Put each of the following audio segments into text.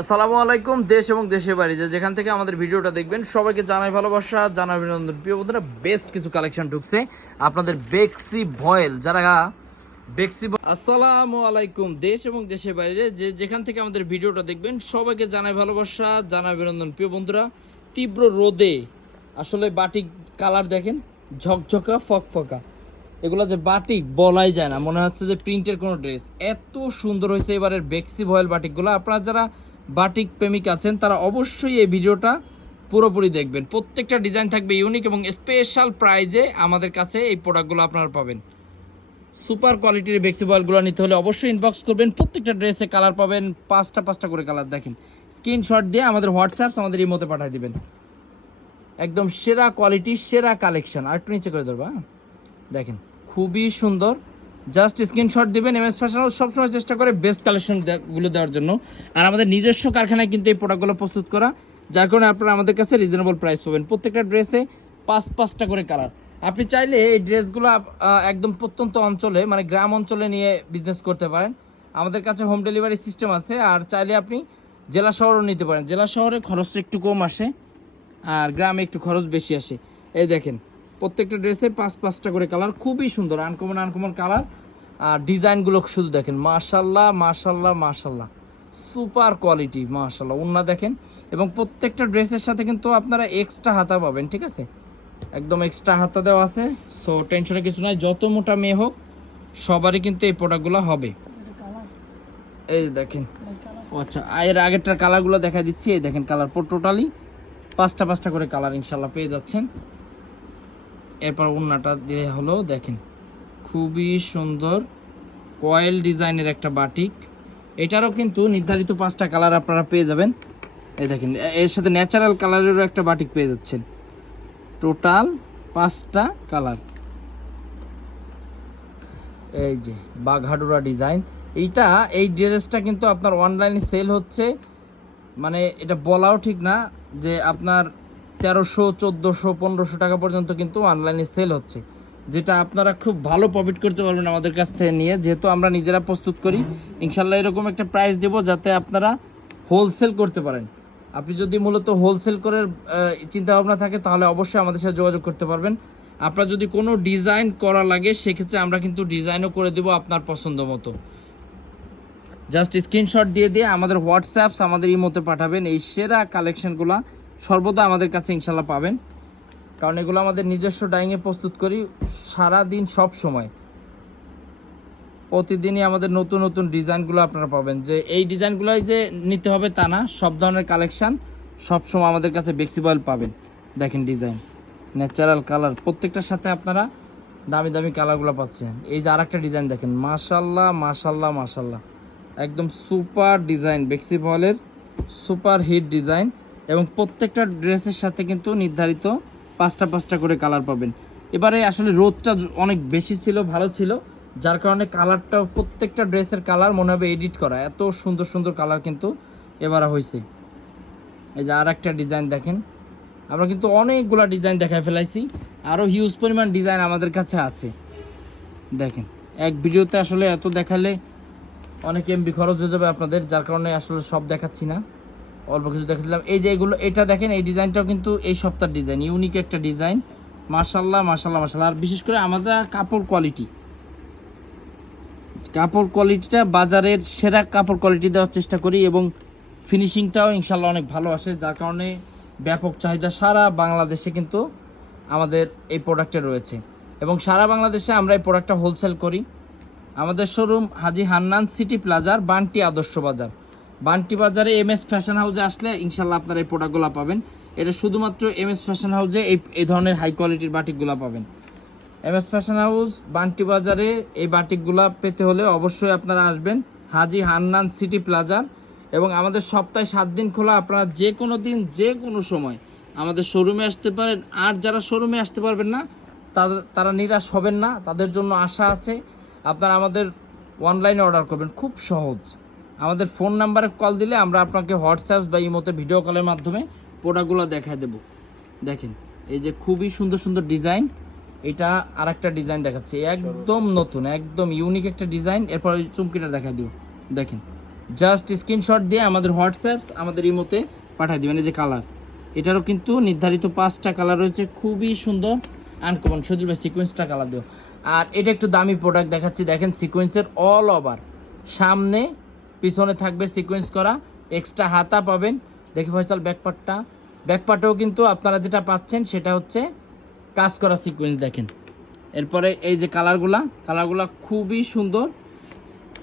আসসালামু আলাইকুম, দেশ এবং দেশের বাড়ি যে যেখান থেকে আমাদের ভিডিওটা দেখবেন, সবাইকে জানাই ভালোবাসা, জানাই অভিনন্দন। প্রিয় বন্ধুরা বেস্ট কিছু কালেকশন ঢুকছে আপনাদের বেক্সি ভয়েল যারা বেক্সি আসসালামু আলাইকুম, দেশ এবং দেশের বাইরে। যে যেখান থেকে আমাদের ভিডিওটা দেখবেন, সবাইকে জানাই ভালোবাসা, জানাই অভিনন্দন। প্রিয় বন্ধুরা, তীব্র রোদে, আসলে বাটিক কালার দেখেন, ঝকঝকা, ফকফকা। এগুলো যে বাটিক বলাই যায় না। মনে হচ্ছে যে প্রিন্টের কোনো ড্রেস এত সুন্দর হয়েছে এবারের বেক্সি ভয়েল বাটিকগুলো। আপনারা যারা বাটিক প্রেমিক আছেন, তারা অবশ্যই এই ভিডিওটা পুরোপুরি দেখবেন। প্রত্যেকটা ডিজাইন থাকবে ইউনিক এবং স্পেশাল প্রাইজে আমাদের কাছে এই প্রোডাক্টগুলো আপনারা পাবেন। সুপার কোয়ালিটির বেক্সি বয়েলগুলো নিতে হলে অবশ্যই ইনবক্স করবেন। প্রত্যেকটা ড্রেসে কালার পাবেন, পাঁচটা পাঁচটা করে কালার দেখেন। স্ক্রিনশট দিয়ে আমাদের হোয়াটসঅ্যাপস আমাদের ইমোতে পাঠিয়ে দিবেন। একদম সেরা কোয়ালিটি সেরা কালেকশন আর একটু নিচে করে ধরবা হ্যাঁ? দেখেন, খুবই সুন্দর জাস্ট স্ক্রিনশট দিবেন এম এস ফ্যাশন হাউস সবসময় চেষ্টা করে বেস্ট কালেকশনগুলো দেওয়ার জন্য। আর আমাদের নিজস্ব কারখানায় কিন্তু এই প্রোডাক্টগুলো প্রস্তুত করা, যার কারণে আপনারা আমাদের কাছে রিজনেবল প্রাইস পাবেন। প্রত্যেকটা ড্রেসে পাঁচ, পাঁচটা করে কালার আপনি চাইলে এই ড্রেসগুলো একদম প্রত্যন্ত অঞ্চলে মানে গ্রাম অঞ্চলে নিয়ে বিজনেস করতে পারেন। আমাদের কাছে হোম ডেলিভারি সিস্টেম আছে, আর চাইলে আপনি জেলা শহরও নিতে পারেন। জেলা শহরে খরচটা একটু কম আসে, আর গ্রামে একটু খরচ বেশি আসে। এই দেখেন, প্রত্যেকটা ড্রেসে পাঁচ, পাঁচটা করে কালার খুবই সুন্দর আনকমন আনকমন কালার আর ডিজাইনগুলো শুধু দেখেন মাশাল্লাহ মাশাল্লাহ মাশাল্লাহ সুপার কোয়ালিটি মাশাল্লাহ উন্না দেখেন, এবং প্রত্যেকটা ড্রেসের সাথে কিন্তু আপনারা এক্সট্রা হাতা পাবেন, ঠিক আছে? একদম এক্সট্রা হাতা দেওয়া আছে সো টেনশনের কিছু নাই। যত মোটা মেয়ে হোক, সবারই কিন্তু এই প্রোডাক্টগুলো হবে। এই দেখেন। আচ্ছা এর আগেরটার কালারগুলো দেখা দিচ্ছি। এই দেখেন কালার টোটালি পাঁচটা পাঁচটা করে কালার ইনশাল্লাহ পেয়ে যাচ্ছেন। এরপর উন্নাটা দিয়ে হলো, দেখেন। খুবই সুন্দর কয়েল ডিজাইনের একটা বাটিক। এটারও কিন্তু নির্ধারিত পাঁচটা কালার আপনারা পেয়ে যাবেন। এই দেখেন, এর সাথে ন্যাচারাল কালারেরও একটা বাটিক পেয়ে যাচ্ছেন। টোটাল পাঁচটা কালার। এই যে, বাঘাডুরা ডিজাইন। এইটা, এই ড্রেসটা কিন্তু আপনার অনলাইনে সেল হচ্ছে। মানে এটা বলাও ঠিক না যে আপনার তেরোশো, চোদ্দোশো, পনেরোশো টাকা পর্যন্ত কিন্তু অনলাইনে সেল হচ্ছে। যেটা আপনারা খুব ভালো প্রফিট করতে পারবেন আমাদের কাছ থেকে নিয়ে, যেহেতু আমরা নিজেরা প্রস্তুত করি। ইনশাল্লাহ এরকম একটা প্রাইস দেবো যাতে আপনারা হোলসেল করতে পারেন। আপনি যদি মূলত হোলসেল করে চিন্তা ভাবনা থাকে, তাহলে অবশ্যই আমাদের সাথে যোগাযোগ করতে পারবেন। আপনার যদি কোনো ডিজাইন করা লাগে, সেক্ষেত্রে আমরা কিন্তু ডিজাইনও করে দেবো আপনার পছন্দ মতো। জাস্ট স্ক্রিনশট দিয়ে দিয়ে আমাদের হোয়াটসঅ্যাপস আমাদের ইমোতে পাঠাবেন। এই সেরা কালেকশনগুলো সর্বদা আমাদের কাছে ইনশাল্লাহ পাবেন। কারণ এগুলো আমাদের নিজস্ব ডাইংয়ে প্রস্তুত করি সারা দিন সব সময়। প্রতিদিনই আমাদের নতুন নতুন ডিজাইনগুলো আপনারা পাবেন। যে এই ডিজাইনগুলোই যে নিতে হবে তা না, সব ধরনের কালেকশন সবসময় আমাদের কাছে বেক্সিবল পাবেন। দেখেন ডিজাইন ন্যাচারাল কালার প্রত্যেকটার সাথে আপনারা দামি দামি কালারগুলো পাচ্ছেন। এই যে আরেকটা ডিজাইন দেখেন মাশাল্লাহ মাশাল্লাহ মাশাল্লাহ একদম সুপার ডিজাইন বেক্সি বলের সুপার হিট ডিজাইন এবং প্রত্যেকটা ড্রেসের সাথে কিন্তু নির্ধারিত পাঁচটা পাঁচটা করে কালার পাবেন। এবারে আসলে রোদটা অনেক বেশি ছিল, ভালো ছিল, যার কারণে কালারটা প্রত্যেকটা ড্রেসের কালার মনে হবে এডিট করা। এত সুন্দর সুন্দর কালার কিন্তু এবারে হয়েছে এই যে আর একটা ডিজাইন দেখেন। আমরা কিন্তু অনেকগুলা ডিজাইন দেখায় ফেলাইছি আরও হিউজ পরিমাণ ডিজাইন আমাদের কাছে আছে। দেখেন, এক ভিডিওতে আসলে এত দেখালে অনেক এমবি খরচ হয়ে যাবে আপনাদের, যার কারণে আসলে সব দেখাচ্ছি না। অল্প কিছু দেখাচ্ছিলাম এই যে এগুলো, এটা দেখেন, এই ডিজাইনটাও কিন্তু এই সপ্তাহের ডিজাইন, ইউনিক একটা ডিজাইন। মার্শাল্লাহ মার্শাল্লাহ মার্শাল্লাহ আর বিশেষ করে আমাদের কাপড় কোয়ালিটি। কাপড় কোয়ালিটিটা বাজারের সেরা কাপড় কোয়ালিটি দেওয়ার চেষ্টা করি এবং ফিনিশিংটাও ইনশাল্লাহ অনেক ভালো আসে, যার কারণে ব্যাপক চাহিদা সারা বাংলাদেশে কিন্তু আমাদের এই প্রোডাক্টে রয়েছে। এবং সারা বাংলাদেশে আমরা এই প্রোডাক্টটা হোলসেল করি। আমাদের শোরুম হাজি হান্নান সিটি প্লাজার বান্টি আদর্শ বাজার। বান্টি বাজারে এম এস ফ্যাশন হাউসে আসলে ইনশাল্লাহ আপনারা এই প্রোডাক্টগুলো পাবেন। এটা শুধুমাত্র এম এস ফ্যাশন হাউসে এই এই ধরনের হাই কোয়ালিটির বাটিকগুলো পাবেন। M S fashion house Banti বাজারে এই বাটিকগুলো পেতে হলে অবশ্যই আপনারা আসবেন হাজি হান্নান সিটি প্লাজার এবং আমাদের সপ্তাহে সাত দিন খোলা। আপনারা যে কোনো দিন, যে কোনো সময় আমাদের শোরুমে আসতে পারেন। আর যারা শোরুমে আসতে পারবেন না তারা নিরাশ হবেন না। তাদের জন্য আশা আছে। আপনারা আমাদের অনলাইনে অর্ডার করবেন। খুব সহজ। আমাদের ফোন নাম্বারে কল দিলে আমরা আপনাকে হোয়াটসঅ্যাপ বা ইমোতে ভিডিও কলের মাধ্যমে প্রোডাক্টগুলো দেখায় দেব। দেখেন এই যে খুবই সুন্দর সুন্দর ডিজাইন এটা আর একটা ডিজাইন দেখাচ্ছে একদম নতুন একদম ইউনিক একটা ডিজাইন এরপর ওই চুমকিটা দেখা দিও দেখেন জাস্ট স্ক্রিনশট দিয়ে আমাদের হোয়াটসঅ্যাপ আমাদের ইমোতে পাঠিয়ে দিবেন এই যে কালার। এটারও কিন্তু নির্ধারিত পাঁচটা কালার রয়েছে খুবই সুন্দর আনকমন সজীব ভাই সিকোয়েন্সটা কালার দিও। আর এটা একটু দামি প্রোডাক্ট দেখাচ্ছি দেখেন সিকোয়েন্সের অল ওভার সামনে পিছনে থাকবে সিকোয়েন্স করা এক্সট্রা হাতা পাবেন। দেখি ফয়সাল ব্যাকপার্টটা ব্যাকপার্টেও কিন্তু আপনারা যেটা পাচ্ছেন, সেটা হচ্ছে কাজ করা সিকোয়েন্স দেখেন। এরপরে এই যে কালারগুলা কালারগুলা খুবই সুন্দর।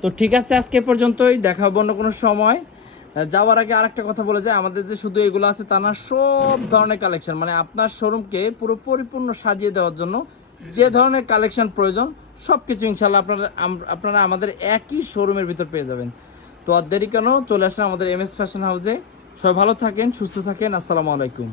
তো ঠিক আছে, আজকে পর্যন্তই। দেখা হবে অন্য কোনো সময়। যাওয়ার আগে আরেকটা কথা বলে যায় আমাদের যে শুধু এগুলো আছে, তা না, সব ধরনের কালেকশন মানে আপনার শোরুমকে পুরো পরিপূর্ণ সাজিয়ে দেওয়ার জন্য যে ধরনের কালেকশন প্রয়োজন সব কিছু ইনশাল্লাহ আপনারা আপনারা আমাদের একই শোরুমের ভিতর পেয়ে যাবেন। তো আর দেরি কেন? চলে আসেন আমাদের এম এস ফ্যাশন হাউসে সবাই ভালো থাকেন, সুস্থ থাকেন। আসসালামু আলাইকুম।